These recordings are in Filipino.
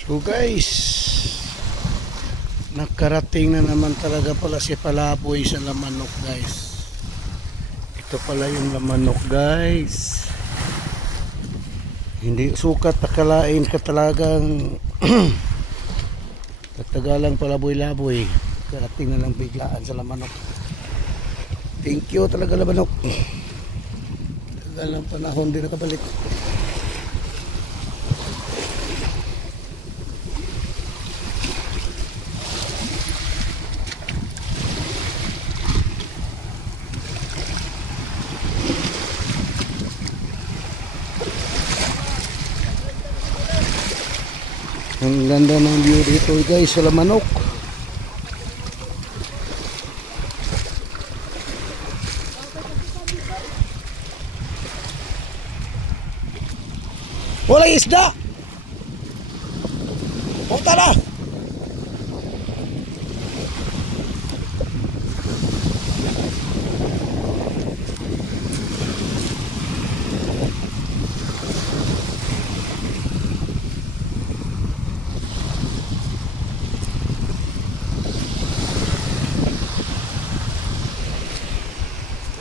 So guys, nakarating na naman talaga pala si Palaboy sa Lamanok guys. Ito pala yung Lamanok guys. Hindi sukat akalain ka talagang katagalang Palaboy-laboy. Karating na lang biglaan sa Lamanok. Thank you talaga Lamanok. Tagal ng panahon din nakabalik. Ang ganda ng view dito guys sa Lamanok. Walang isda. Punta na.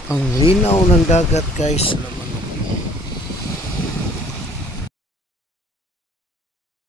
Ang linaw ng dagat guys.